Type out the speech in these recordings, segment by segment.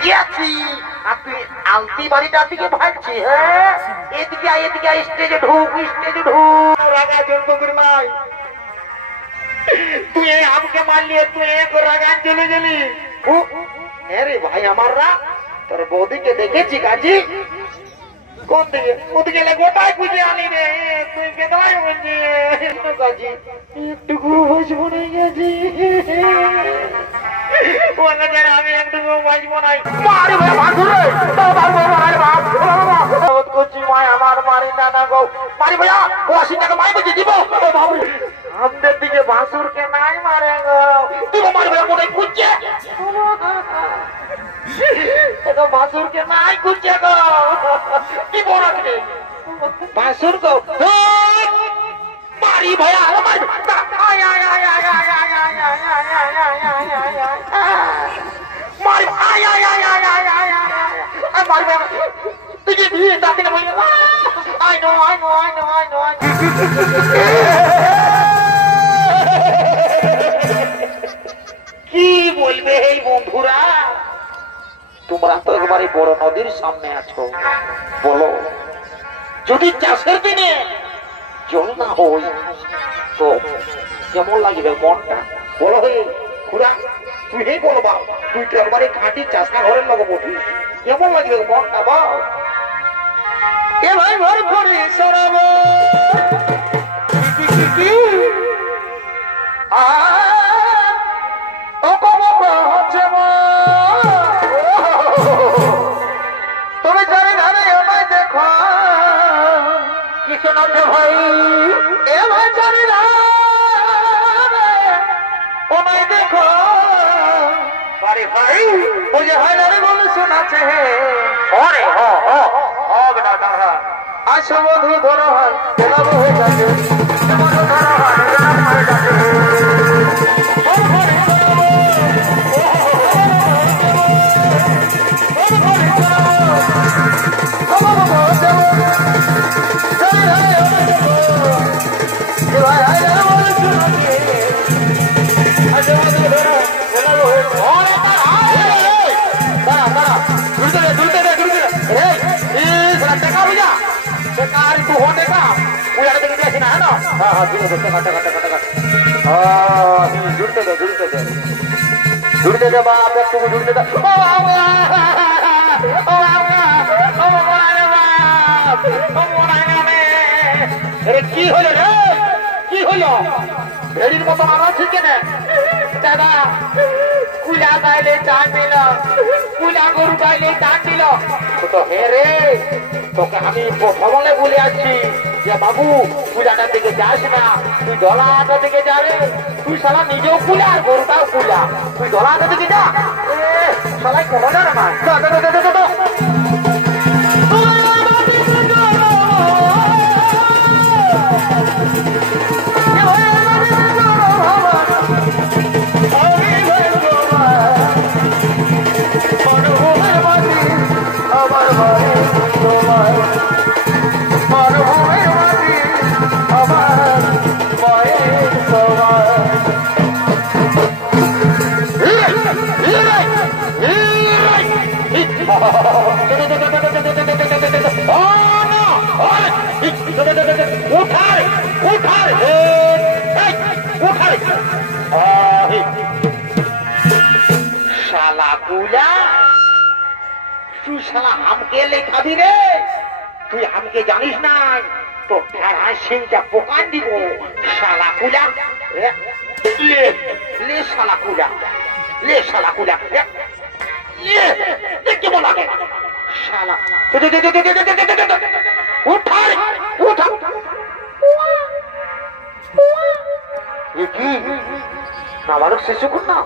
রেগে আছি আর তুই আলতি বাড়িটার দিকে ভাগছি। হ্যাঁ এদিকে আয়, এদিকে আয়, স্টেজে ঢুক, স্টেজে ঢুক। রাগা জন্মগুর মাই তুই আমাকে মারলি, তুই রাগান চলে গেলি। আরে ভাই আমার রা তোর বৌদিকে দেখেছি কাজী কোন দিকে ওদিকে গোটাই খুঁজে আনি রে, তুই কেদাই বলছি কাজী একটুকু বুঝবো না গেছি আমি একটুকু বাঁচবো নাই। মারি ভাই মারুরে করছি মায় আমার মারি দাদা গো মারি ভাইয়া ও 80 টাকা মাই বুঝে দিব আমাদের দিকে বাঁশুরকে নাই মারে গো তুই মারি ভাইয়া কোথায় খুঁজছে এটা বাঁশুরকে নাই খুঁজছে গো কি বড় রে বাঁশুর গো মারি ভাইয়া মারি আয় আয় আয় আয় আয় আয় আয় আয় আয় আয় আয় মারি আয় আয় আয় আয় আয় আয় আয় মারি ভাইয়া তুই কি দিয়ে দাঁতে না ভাইয়া I know কি বলবে এই বন্ধুরা তোমরা তো একবারে বড় নদীর সামনে আছো বলো যদি চাষের দিনে জল না হয় তো কেমন লাগবে মনটা বলো হে খুড়া তুই হে বলো বাপ তুই তো একবারে খাঁটি চাষা ঘরের লোক বলিস কেমন লাগবে মনটা বাপ এ ভাই ভর করে সরব তুমি জানি জানি আমায় দেখো কিছু নয় ভাই এ ভাই জানি না আমায় দেখো আরে ভাই ও যে হয় না রে বলে শোনাচ্ছে আরে হবে না দাদা আসো বধু ধরো হয় এলাবো হয়ে যাবে বধু ধরো হয় এলাবো হয়ে যাবে जुड़ते दे बाप तुम जुड़ते दे কি হলো রে কি হলো ভেড়ির মতো আমার ঠিক না দাদা কুলা গাইলে টান দিল কুলা গরু গাইলে টান দিল তো হে রে তোকে আমি প্রথমে বলে আসছি যে বাবু কুলাটার দিকে যাস না তুই দলাটার দিকে যাবে তুই শালা নিজেও কুলা আর গরুটাও কুলা তুই দলাটার দিকে যা শালাই কোনো জানে না हमके लेखाबी रे তুই हमके জানিস না তো ঠেড়ায় সিংটা পোকান দিব শালা কুলা লে লে শালা কুলা লে শালা কুলা লে দেখে বলা গে শালা উঠা উঠা কি নাবালক শিশু কন্যা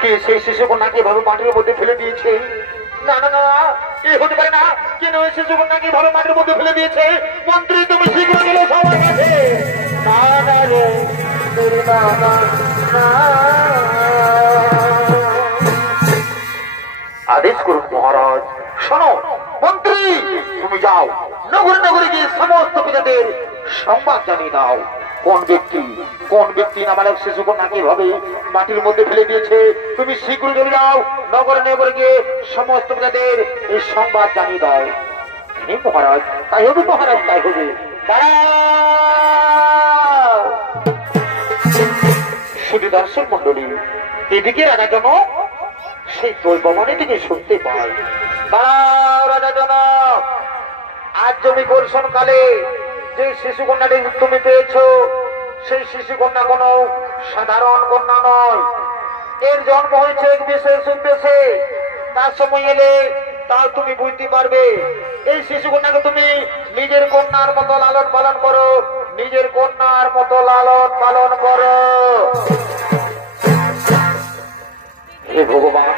কে সেই শিশু কন্যাকে ভাবে মাটির মধ্যে ফেলে দিয়েছে না না না এই হতে পারে না কেন শিশু কন্যাকে ভাবে মাটির মধ্যে ফেলে দিয়েছে মন্ত্রী তুমি শীঘ্র গেলে সবার কাছে না না রে না না না আদেশ করুন মহারাজ শোনো মন্ত্রী তুমি যাও নগরে নগরে গিয়ে সমস্ত প্রজাদের সংবাদ জানিয়ে দাও কোন ব্যক্তি নাবালক শিশুকন্যাকে ভাবে মাটির মধ্যে ফেলে দিয়েছে? তুমি শীঘ্র চলে যাও, নগরে নগরে গিয়ে সমস্ত প্রজাদের এই সংবাদ জানিয়ে দাও। মহারাজ, তাই হবে মহারাজ, তাই হবে। শুধু দর্শক মন্ডলী, এদিকে রাজা জনক সেই দৈববাণী থেকে শুনতে পায়। রাজা জনক, আজ জমি বর্ষণ কালে যে শিশু কন্যাটি তুমি পেয়েছ, সেই শিশু কন্যা কোন সাধারণ কন্যা নয়। এর জন্ম হয়েছে এক বিশেষ উদ্দেশ্যে। তার সময় এলে তা তুমি বুঝতে পারবে। এই শিশু কন্যাকে তুমি নিজের কন্যার মতো লালন পালন করো, নিজের কন্যার মতো লালন পালন করো। হে ভগবান,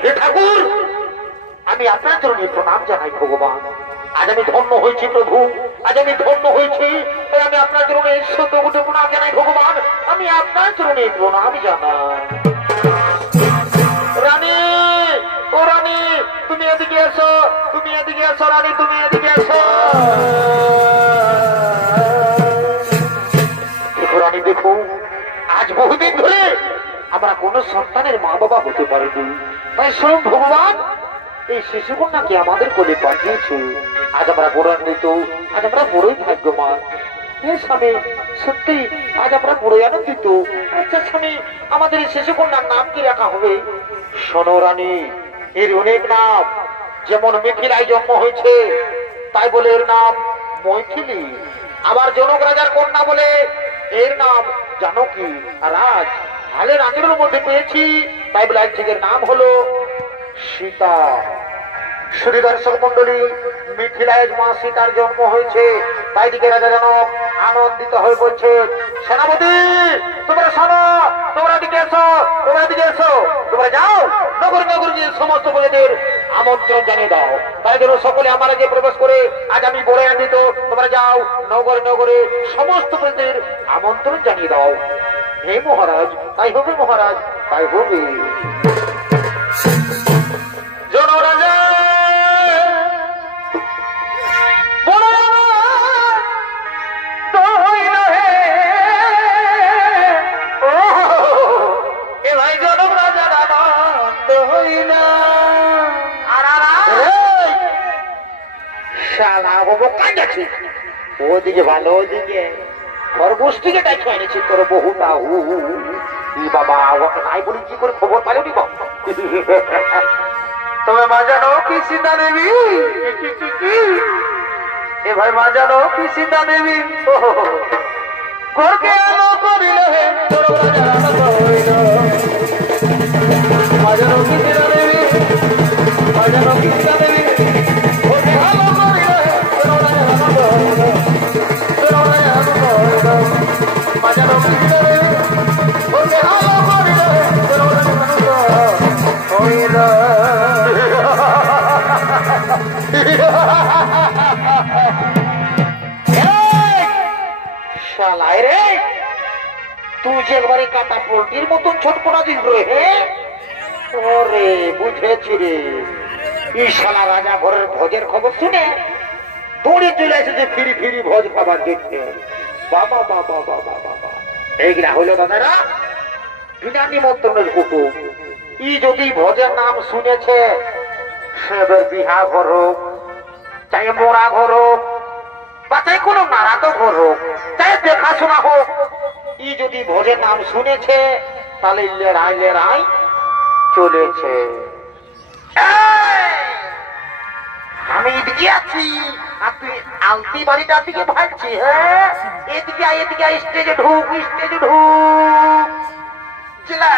হে ঠাকুর, আমি আপনার জন্য প্রণাম জানাই ভগবান। আজ আমি ধন্য হয়েছি প্রভু, আজ আমি ধন্য হয়েছি। তাই আমি আপনার জন্য শত কোটি প্রণাম জানাই ভগবান। আমি আপনার জন্য প্রণাম জানাই। রানী, ও রানী, তুমি এদিকে এসো, তুমি এদিকে এসো রানী, তুমি এদিকে এসো। দেখো রানী, দেখো, আজ বহুদিন ধরে আমরা কোন সন্তানের মা বাবা হতে পারিনি। তাই স্বয়ং ভগবান এই শিশু কন্যাকে আমাদের কোলে পাঠিয়েছে। আজ আমরা বড় আনন্দিত, আজ আমরা বড়ই ভাগ্যবান। স্বামী, সত্যি আজ আমরা বড়ই আনন্দিত। আচ্ছা স্বামী, আমাদের এই শিশু কন্যার নাম কি রাখা হবে? শোনো রানী, এর অনেক নাম। যেমন মিথিলায় জন্ম হয়েছে, তাই বলে এর নাম মৈথিলী। আবার জনক রাজার কন্যা বলে এর নাম জানকী। আর আজ হালের আচরণের মধ্যে পেয়েছি, তাই বলে আজ থেকে নাম হলো সীতা। শুধু দর্শক মন্ডলী, মিথিলায় মা সীতার জন্ম হয়েছে, তাই দিকে রাজা জনক আনন্দিত হয়ে বলছে, সেনাপতি তোমরা শোনো, তোমরা দিকে এসো, তোমরা দিকে এসো, তোমরা যাও নগর নগর গিয়ে সমস্ত প্রজাদের আমন্ত্রণ জানিয়ে দাও। তাই জন্য সকলে আমার যে প্রবেশ করে আজ আমি বড় আনন্দিত। তোমরা যাও নগরে নগরে সমস্ত প্রজাদের আমন্ত্রণ জানিয়ে দাও। হে মহারাজ, তাই হবে মহারাজ, তাই হবে। জনরাজা ওদিকে ভালো, ওদিকে খরগোষ্ঠীকে ডাকে এনেছি তোর বহুটা। বাবা, ওকে নাই বলি কি করে খবর পাইল নি? তবে মা জানো কি সীতা দেবী? এ ভাই মা জানো কি সীতা দেবী? ঘরকে আলো করিল হে তোর মা জানো কি সীতা দেবী? মা জানো কি সীতা দেবী? ঘরকে আলো করিল হে তোর মা জানো কি সীতা দেবী? ঘরকে আলো করিল হে শালাই রে, তুই যে একবারে কাটা পোল্ট্রির মতন ছটপটা দিস রে। ওরে বুঝেছি রে, এই শালা রাজা ঘরের ভোজের খবর শুনে দৌড়ে চলে এসেছে ফিরি ফিরি ভোজ খাবার দেখতে। বাবা বাবা বাবা বাবা, এইগুলা হইল দাদারা বিনা নিমন্ত্রণের কুটুম। ই যদি ভোজের নাম শুনেছে, সে বিহা ঘর হোক, চাই মোড়া ঘর হোক, বা চাই কোনো নারাত ঘর হোক, চাই দেখাশোনা হোক, ই যদি ভোজের নাম শুনেছে, তাহলে লেড়াই লেড়াই চলেছে। আমি এদিকে আছি আর তুই আলতি বাড়িটার দিকে ভাগছি। হ্যাঁ, এদিকে আয়, এদিকে আয়, স্টেজে ঢুক, স্টেজে ঢুক। চিলা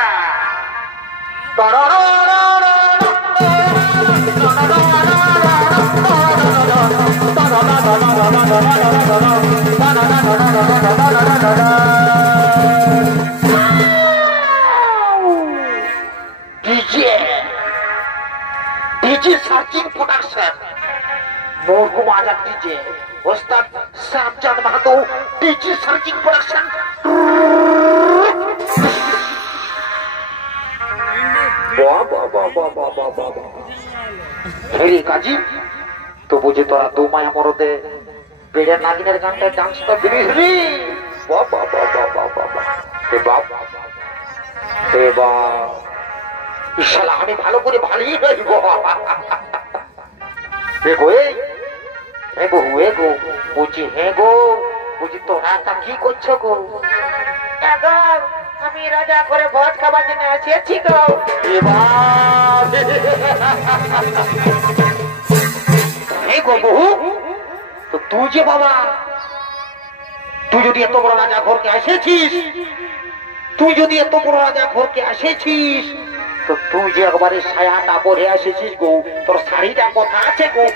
ডিজে সার্চিং প্রোডাকশন, মরহুম আজাদ ডিজে, ওস্তাদ Shyamchand Mahato, DJ searching production. কাজী তো বুঝে তোরা দু মায়া মরদে বেড়ে নাগিনের গানটা ডান্সটা দিবি। বাবা বাবা বাবা বাবা এ বাবা এ বাবা শালা আমি ভালো করে ভালোই হইব দেখো এই গো হে গো বুঝি হে গো বুঝি তোরা তা কি করছো গো আমি রাজা করে ভোজ খাবার জন্য আসিছি গো হে গো বহু তো তুই যে বাবা তুই যদি এত বড় রাজা ঘরকে এসেছিস তুই যদি এত বড় রাজা ঘরকে এসেছিস তো তুই যে একবারে সায়াটা পরে এসেছিস গো তোর শাড়িটা কথা আছে গো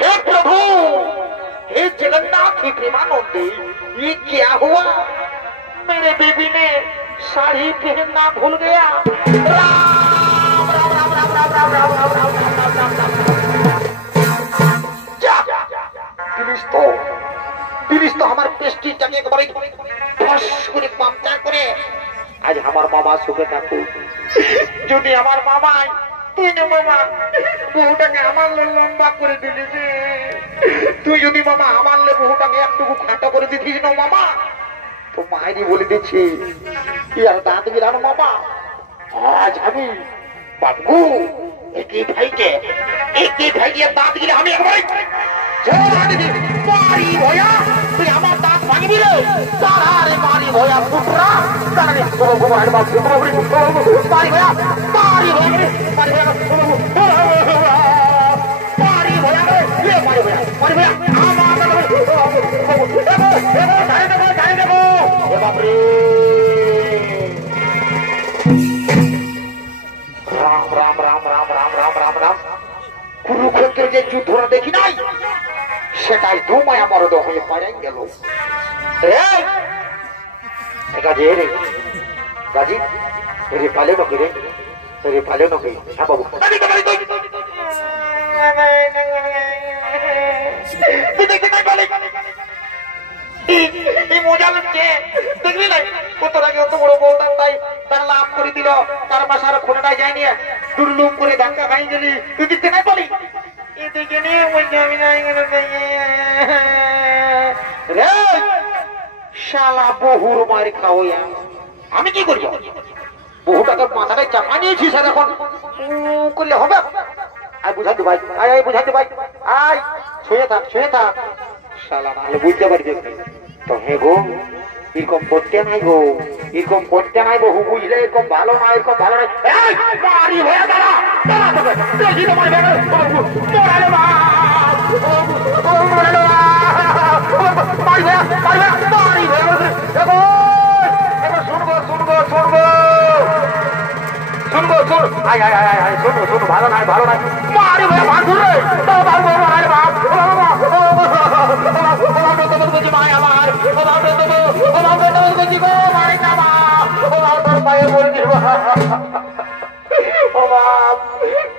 हे प्रभु हे जगन्नाथ ही प्रेमानंदे ये क्या हुआ मेरे बेबी ने साड़ी पहनना भूल गया राम राम राम राम राम राम राम राम राम राम राम प्लीज तो हमारे पेस्टी टाके একবারে ফস করে পামচা করে আজ আমার মামা সুখে থাকুক যদি আমার মামাই তুই না মামা বহুটাকে আমার লম্বা করে দিলি যে তুই যদি মামা আমার লে বহুটাকে একটুকু খাটো করে দিতিস না মামা তো মায়েরই বলে দিচ্ছি ইয়ার দাঁত গিলানো মামা আজ আমি বাবু একই ভাইকে দাঁত গিলে আমি একবারে মারি ভয়া তুই আমার দাঁত ভাঙবি রে তারে মারি ভয়া পুত্রা তারে ভগবান বাবু মারি ভয়া মারি ভয়া মারি ভয়া মারি ভয়া রে মারি ভয়া আমার ধারে দেবো বাপরে রাম রাম রাম রাম রাম রাম রাম রাম কুরুক্ষেত্রের যে যুদ্ধটা দেখি নাই সেটাই দু মায়া মরদ হয়ে পারেন গেল গাজি রে গাজি রে পালে নকি রে পালে নকি হ্যাঁ বাবু মজা লাগছে দেখলি না কত আগে অত বড় বলতাম তাই তার লাভ করে দিল তার বাসার খোটাটাই যায়নি দুর্লুম করে ধাক্কা খাই গেলি তুই দেখতে নাই বলি শালা বহুর মারি খাও আমি কি করবো বহুটাকে মাথাটায় চাপা নিয়েছিস আর এখন করলে হবে আয় বুঝাতে ভাই আয় বুঝাতে ভাই আয় ছুঁয়ে থাক শালা নাহলে বুঝতে পারি তো হে গো এরকম করতে নাই গো এরকম করতে নাই বহু বুঝলে এরকম ভালো না এরকম ভালো নাই বাড়ি হয়ে দাঁড়া শুনবো ভালো নাই মারি ভয়া ভাঙুর রে মায় আমার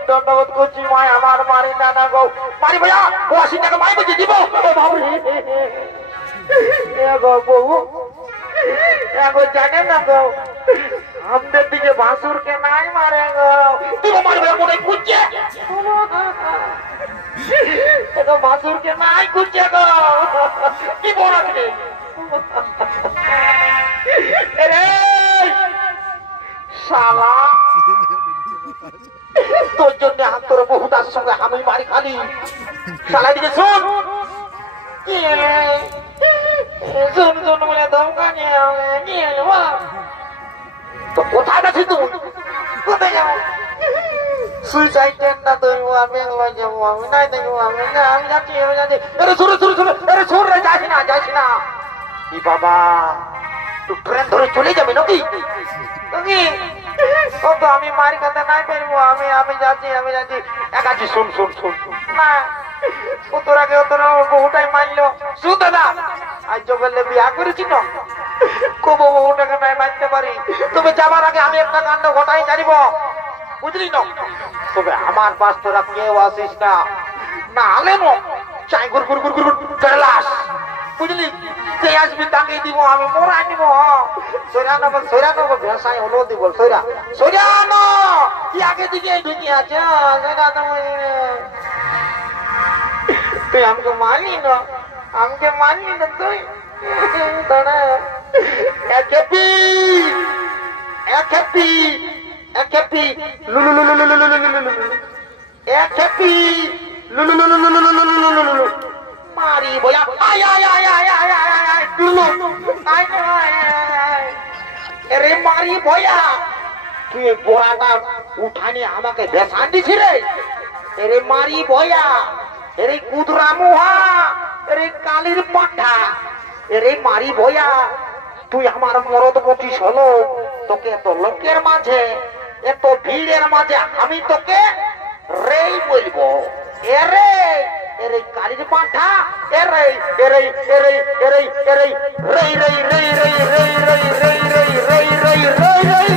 দণ্ডবোধ করছি মায় আমার মারি না গো মারি ভাইয়া ও 80 টাকা মাই বুঝে দিব বহু জানেন না গো আমাদের দিকে ভাসুর কে নাই মারে গো তুই মারি ভাইয়া মনে খুঁজছে ভাসুর কে নাই খুঁজছে গো কি বড় শালা তোর জন্য তোর বহুতার সঙ্গে আমি মারি খালি শালা দিকে শুন বলে ধমকা নিয়ে তো কোথায় আছিস তুই কোথায় যাবো সুইসাইড টেন্ডার ধরবো আমি একবার যাবো আমি নাই দেখবো আমি যাচ্ছি আরে শুরু রে যাইছি না কি বাবা তুই ট্রেন ধরে চলে যাবি নাকি আমি মারি খাতে নাই পারবো আমি যাচ্ছি একাছি শুন না তোর আগে তোর বহুটাই মারলো শুন দাদা আজ জগলে বিয়া করেছি না কবো বহুটাকে নাই মারতে পারি তবে যাবার আগে আমি একটা কাণ্ড ঘটাই জানিব বুঝলি না তবে আমার পাশ তোরা কেউ আসিস না আলে চাই গুর গুর গুর গুর করে লাশ বুঝলি যে আসবি তাকে দিব আমি মোড়াই দিব সৈরানো ভেসাই হলো দিব সৈরানো কি আগে দিকে ঢুকে আছে তুই আমাকে মানলি না তুই দাঁড়া এক হ্যাপি মারি বয়া আরে মারি বয়া তুই বোড়াটা উঠানি আমাকে বেসান দিছি রে এরে মারি বয়া এরে কুদরা মুহা এরে কালির পাঠা এরে মারি বয়া তুই আমার মরদ বটিস হলো তোকে এত লোকের মাঝে এত ভিড়ের মাঝে আমি তোকে রেই বলবো এরে এরে কালির পাঠা এরে এরে এরে এরে এরে রেই রেই রেই রেই রেই রেই রেই রেই রেই রেই রেই রেই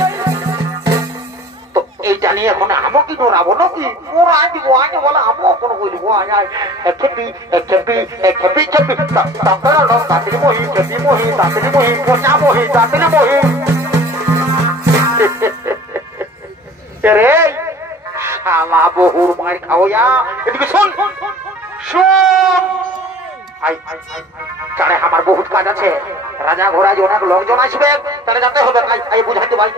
তো এইটা নিয়ে এখন আমাকে ডরাবো নাকি ওরা দিব আগে বলে আমিও কোনো বলবো খেপি খেপি খেপি খেপি তাড়াতাড়ি মহি খেপি মহি তাড়াতাড়ি মহি পচা মহি তাড়াতাড়ি মহি রে শালা বহুর মার খাওয়া এদিকে শোন তারে আমার বহুত কাজ আছে রাজা ঘোড়ায় অনেক লোকজন আসবে তাহলে যেতে হবে বুঝাইতে ভাই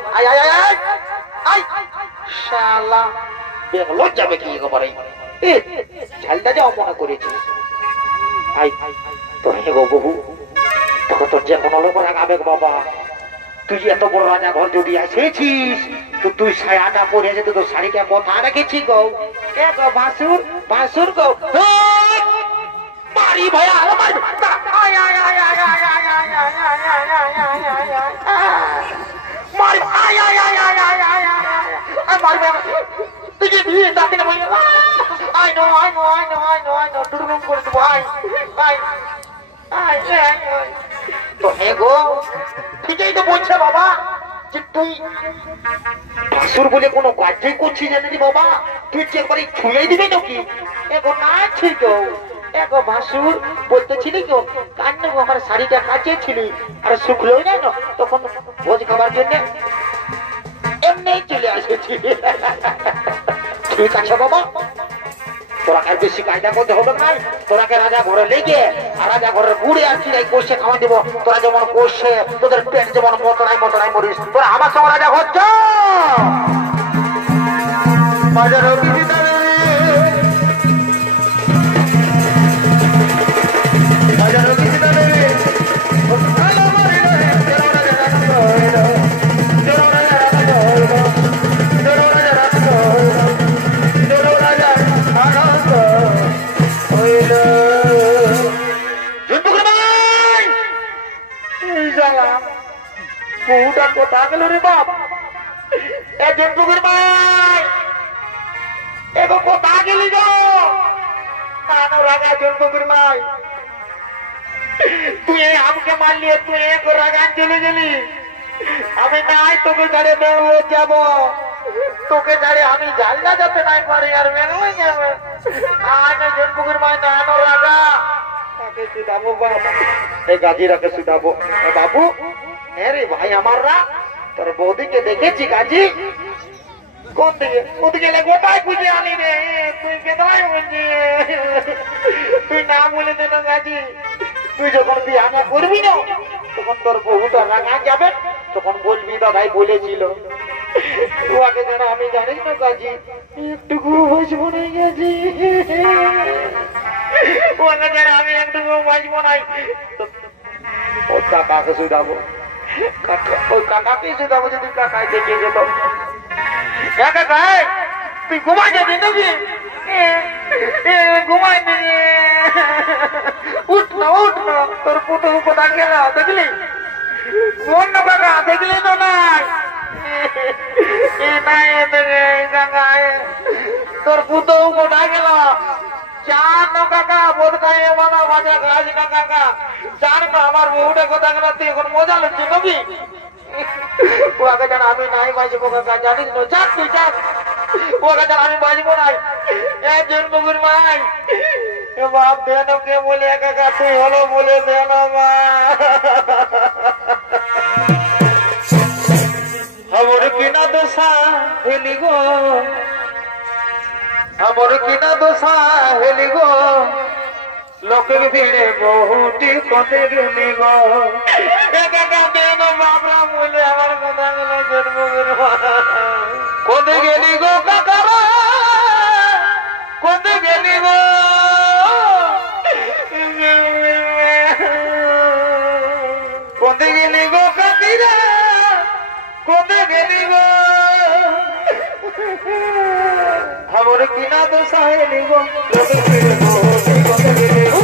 শালা বেগলো যাবে কি খবরে ঝালটা যাও মনে করেছি তো হে গো বহু তোর যে কোনো লোক আবেগ বাবা তুই এত বড় রাজা ঘর যদি এসেছিস তো তুই ছায়াটা পরে যেতে তোর শাড়িটা কথা রেখেছি গো এ গো বাসুর গো মারি ভাইয়া তো হে গো ঠিকই তো বলছে বাবা যে তুই ভাসুর বলে কোনো কাজই করছিস জানি বাবা তুই যে একবার ছুঁয়ে দিবি নাকি এখন না ঠিক এগো ভাসুর বলতেছিলি গো কান্ন আমার শাড়িটা কাচিয়েছিলি আর শুকলোই না তখন ভোজ খাবার জন্য এমনি চলে আসেছি ঠিক আছে বাবা তোরাকে বেশি কায়দা করতে হবে না তোরাকে রাজা ঘরে লেগে আর রাজা ঘরের গুড়ে আর চিরাই কষে খাওয়া দিব তোরা যেমন কষে তোদের পেট যেমন মটরাই মরিস তোরা আমার সঙ্গে রাজা হচ্ছ বহুটা কথা গেল রে বাপ এ জন্তুকের ভাই এগো কথা গেলি গো কানো রাগা জন্তুকের ভাই তুই আমাকে মারলি তুই এক রাগান চলে গেলি আমি নাই তোকে ছাড়ে বেরোয় যাব তোকে ছাড়ে আমি জানলা যেতে নাই পারি আর বেরোয় যাবে আনো জন্তুকের ভাই না আনো রাগা তাকে শুধাবো বাবা এই গাজিরাকে শুধাবো বাবু রে ভাই আমাররা তোর বৌদিকে দেখেছি কাজী কোন দিকে ওদিকে গোটাই খুঁজে আনি রে তুই কেদাই বলছি তুই না বলে দে না গাজী তুই যখন বিয়া করবি না তখন তোর বহুটা রাঙা যাবে তখন বলবি দাদাই বলেছিল তুই আগে যেন আমি জানিস না কাজী একটুকু বসবো নাই গেছি ওকে যেন আমি একটুকু বসবো নাই ও কাকাকে শুধাবো ওই কাকাকে শুধাবো যদি কাকায় দেখিয়ে যেত কাকা তুই ঘুমাই যাবি নাকি ঘুমাই উঠ না তোর পুতো কোথা গেল দেখলি কোন না কাকা দেখলি তো নাই তোর পুতো কোথা গেল চার না কাকা বোধ খাইয়ে বলা ভাজা গাছ না কাকা চার না আমার বউটা কোথা গেল তুই এখন মজা লাগছে নাকি ওকে জানা আমি নাই বাজবো কাকা জানিস না চাক তুই চাক ওকে জানা আমি বাজবো নাই একজন বগুর মাই বাপ দেন কে বলে কাকা তুই হলো বলে দেন মা আমার কিনা দোষা হেলি গো আমার কিনা দোষা হেলি গো লোকের ভিড়ে বহুটি কতে গেলি গো কাকা দেন বাবরা বলে আমার কথা গুলো জন্ম কতে গেলি গো কাকারা কতে গেলি গো কতে গেলি গো কাকিরা কতে গেলি গো আমার কিনা দোষা হেলি গো লোকের ভিড়ে বহুটি কতে গেলি গো